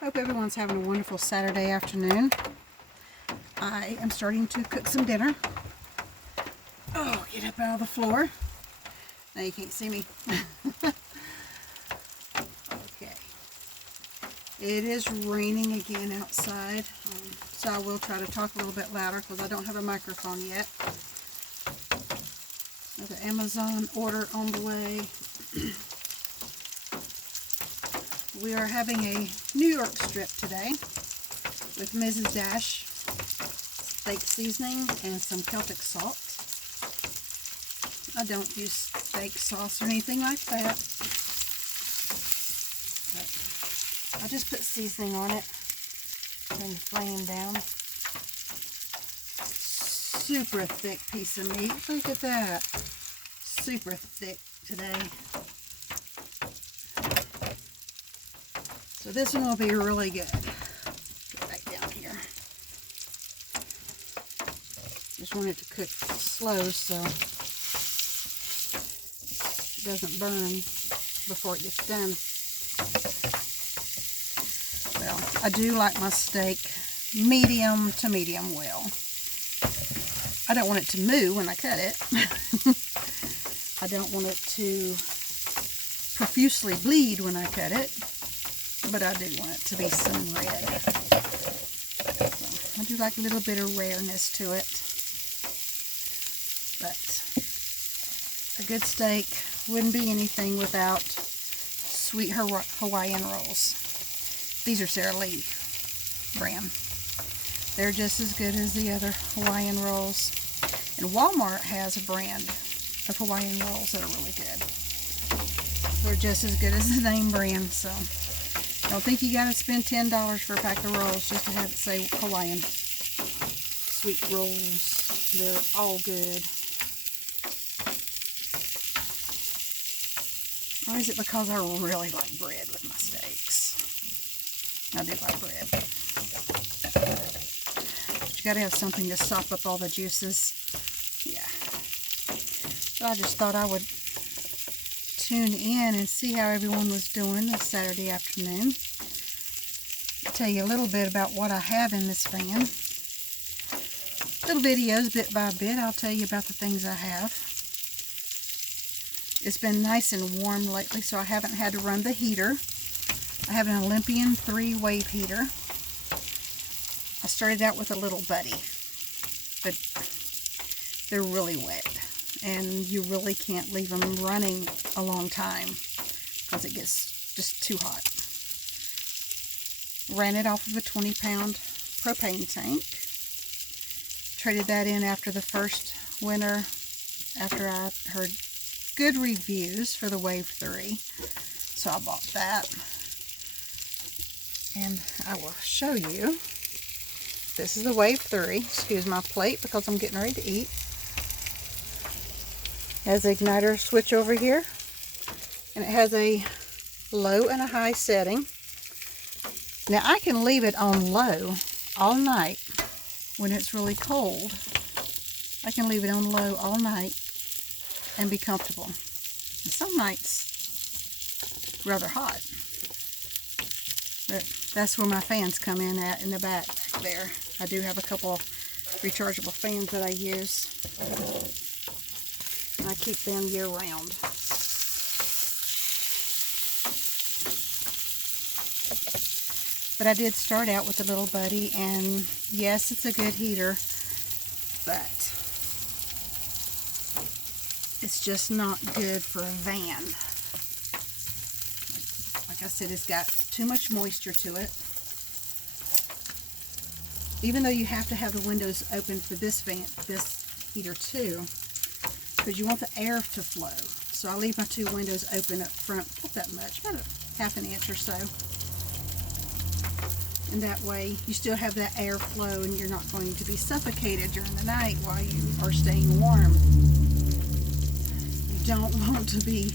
Hope everyone's having a wonderful Saturday afternoon. I am starting to cook some dinner. Oh, get up out of the floor. Now you can't see me. Okay. It is raining again outside, so I will try to talk a little bit louder because I don't have a microphone yet. Another Amazon order on the way. We are having a New York strip today with Mrs. Dash steak seasoning and some Celtic salt. I don't use steak sauce or anything like that, but I just put seasoning on it. Turn the flame down. Super thick piece of meat. Look at that. Super thick today. So this one will be really good. Get back down here. Just want it to cook slow so it doesn't burn before it gets done. Well, I do like my steak medium to medium well. I don't want it to moo when I cut it. I don't want it to profusely bleed when I cut it. But I do want it to be some red. So I do like a little bit of rareness to it. But a good steak wouldn't be anything without sweet Hawaiian rolls. These are Sara Lee brand. They're just as good as the other Hawaiian rolls. And Walmart has a brand of Hawaiian rolls that are really good. They're just as good as the name brand, so don't think you gotta spend $10 for a pack of rolls just to have it say Hawaiian sweet rolls. They're all good. Or is it because I really like bread with my steaks? I do like bread. But you gotta have something to sop up all the juices. Yeah. So I just thought I would tune in and see how everyone was doing this Saturday afternoon. I'll tell you a little bit about what I have in this van. Little videos, bit by bit, I'll tell you about the things I have. It's been nice and warm lately, so I haven't had to run the heater. I have an Olympian 3-wave heater. I started out with a little buddy, but they're really wet. And you really can't leave them running a long time because it gets just too hot. Ran it off of a 20-pound propane tank. Traded that in after the first winter, after I heard good reviews for the Wave 3. So I bought that. And I will show you. This is the Wave 3. Excuse my plate because I'm getting ready to eat. It has an igniter switch over here, and it has a low and a high setting. Now I can leave it on low all night when it's really cold. I can leave it on low all night and be comfortable. And some nights rather hot, but that's where my fans come in at in the back there. I do have a couple rechargeable fans that I use. And I keep them year round. But I did start out with a little buddy, and yes, it's a good heater, but it's just not good for a van. Like I said, it's got too much moisture to it. Even though you have to have the windows open for this heater too, because you want the air to flow. So I leave my 2 windows open up front, not that much, about a ½ an inch or so. And that way you still have that air flow and you're not going to be suffocated during the night while you are staying warm. You don't want to be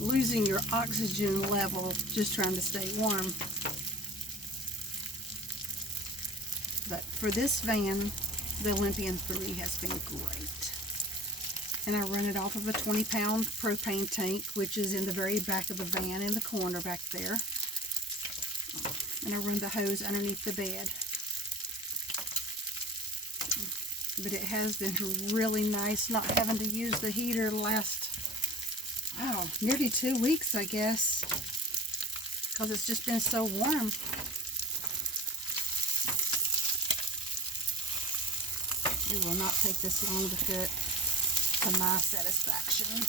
losing your oxygen level just trying to stay warm. But for this van, the Olympian 3 has been great. And I run it off of a 20-pound propane tank, which is in the very back of the van in the corner back there. And I run the hose underneath the bed. But it has been really nice not having to use the heater the last, wow, nearly 2 weeks, I guess, because it's just been so warm. It will not take this long to fit to my satisfaction.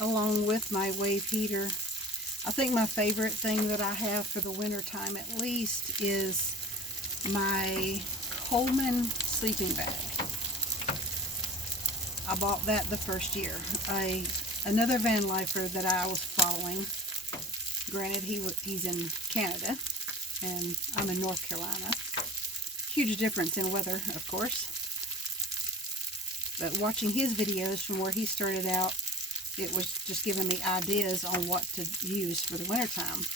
Along with my wave heater, I think my favorite thing that I have for the winter time at least is my Coleman sleeping bag. I bought that the first year. Another van lifer that I was following, granted he's in Canada and I'm in North Carolina. Huge difference in weather, of course. But watching his videos from where he started out, it was just giving me ideas on what to use for the wintertime.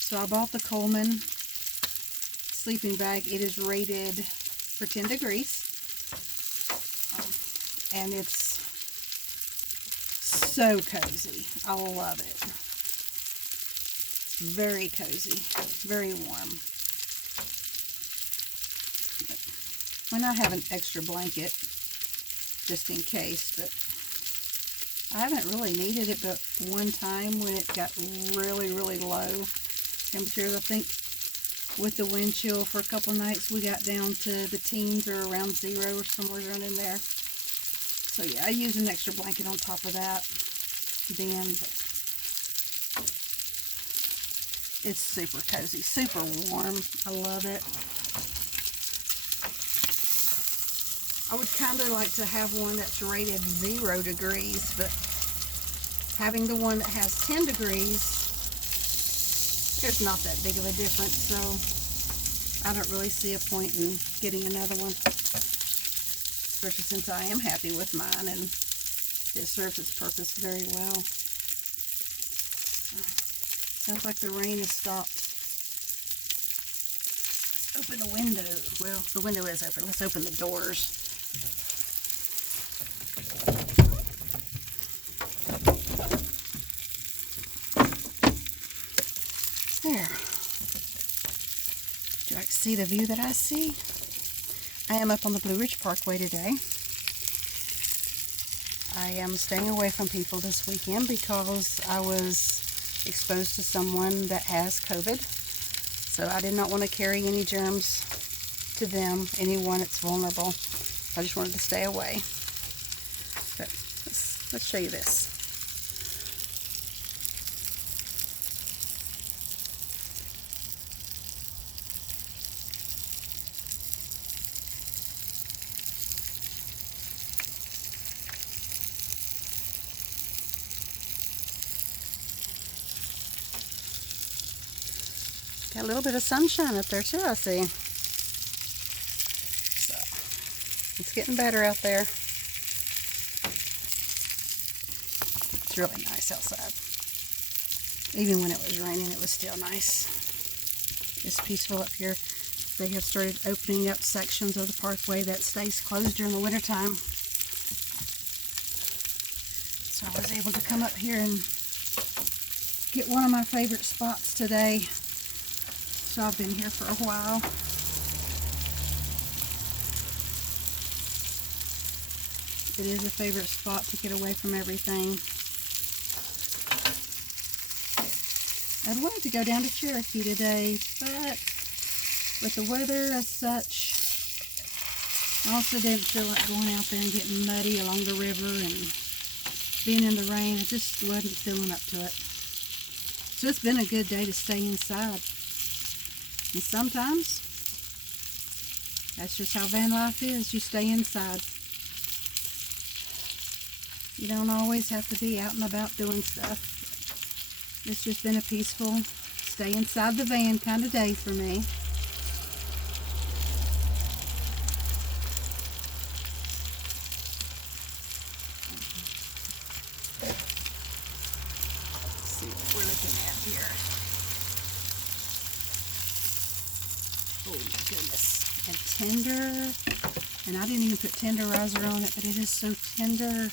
So I bought the Coleman sleeping bag. It is rated for 10 degrees. And it's so cozy. I love it. It's very cozy, very warm. When I have an extra blanket, just in case, but I haven't really needed it but one time when it got really, really low temperatures. I think with the wind chill for a couple of nights, we got down to the teens or around 0 or somewhere around in there. So yeah, I use an extra blanket on top of that then, but it's super cozy, super warm. I love it. I would kind of like to have one that's rated 0 degrees, but having the one that has 10 degrees, there's not that big of a difference, so I don't really see a point in getting another one, especially since I am happy with mine and it serves its purpose very well. Sounds like the rain has stopped. Let's open the window. Well, the window is open. Let's open the doors. There. Do you like to see the view that I see? I am up on the Blue Ridge Parkway today. I am staying away from people this weekend because I was exposed to someone that has COVID. So I did not want to carry any germs to them, anyone that's vulnerable. I just wanted to stay away. But let's show you this. Got a little bit of sunshine up there too, I see. So, it's getting better out there. It's really nice outside. Even when it was raining, it was still nice. It's peaceful up here. They have started opening up sections of the parkway that stays closed during the wintertime. So I was able to come up here and get one of my favorite spots today. So I've been here for a while. It is a favorite spot to get away from everything. I'd wanted to go down to Cherokee today, but with the weather as such, I also didn't feel like going out there and getting muddy along the river and being in the rain. I just wasn't feeling up to it. So it's been a good day to stay inside. And sometimes, that's just how van life is. You stay inside. You don't always have to be out and about doing stuff. It's just been a peaceful, stay inside the van kind of day for me. Let's see what we're looking at here. Oh my goodness. And tender And I didn't even put tenderizer on it, but it is so tender.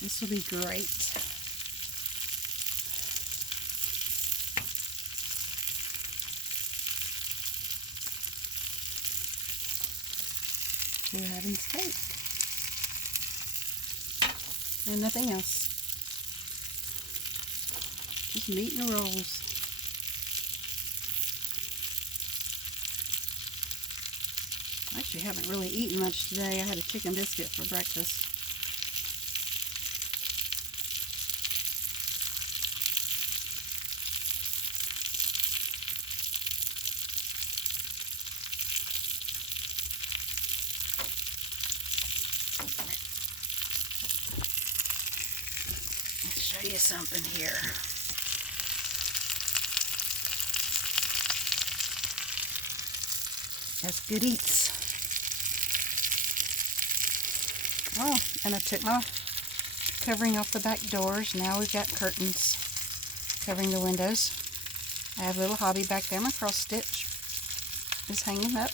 This will be great. We're having steak. And nothing else. Just meat and rolls. I actually haven't really eaten much today. I had a chicken biscuit for breakfast. Let's show you something here. That's good eats. Oh, and I took my covering off the back doors. Now we've got curtains covering the windows. I have a little hobby back there. My cross stitch is hanging up.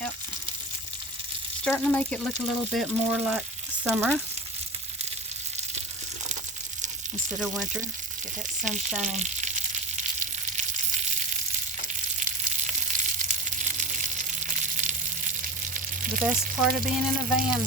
Yep. Starting to make it look a little bit more like summer instead of winter. Get that sun shining. The best part of being in a van.